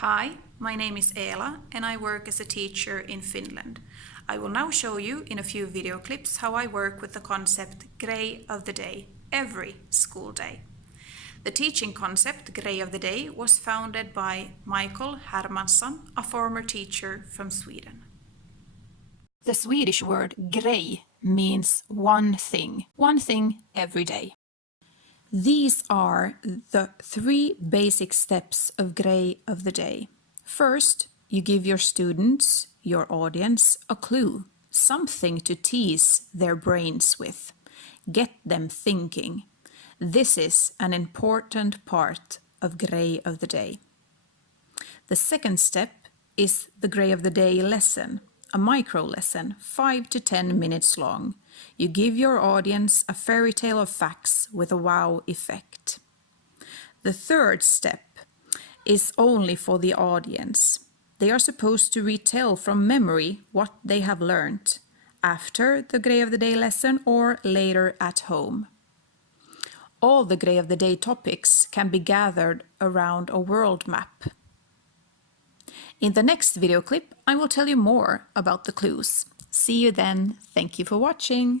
Hi, my name is Eela and I work as a teacher in Finland. I will now show you in a few video clips how I work with the concept Grej of the Day every school day. The teaching concept Grej of the Day was founded by Michael Hermansson, a former teacher from Sweden. The Swedish word grej means one thing every day. These are the 3 basic steps of Grej of the Day. First, you give your students, your audience, a clue, something to tease their brains with. Get them thinking. This is an important part of Grej of the Day. The second step is the Grej of the Day lesson. A micro lesson, 5 to 10 minutes long. You give your audience a fairy tale of facts with a wow effect. The third step is only for the audience. They are supposed to retell from memory what they have learned after the Grej of the Day lesson or later at home. All the Grej of the Day topics can be gathered around a world map. In the next video clip, I will tell you more about the clues. See you then. Thank you for watching.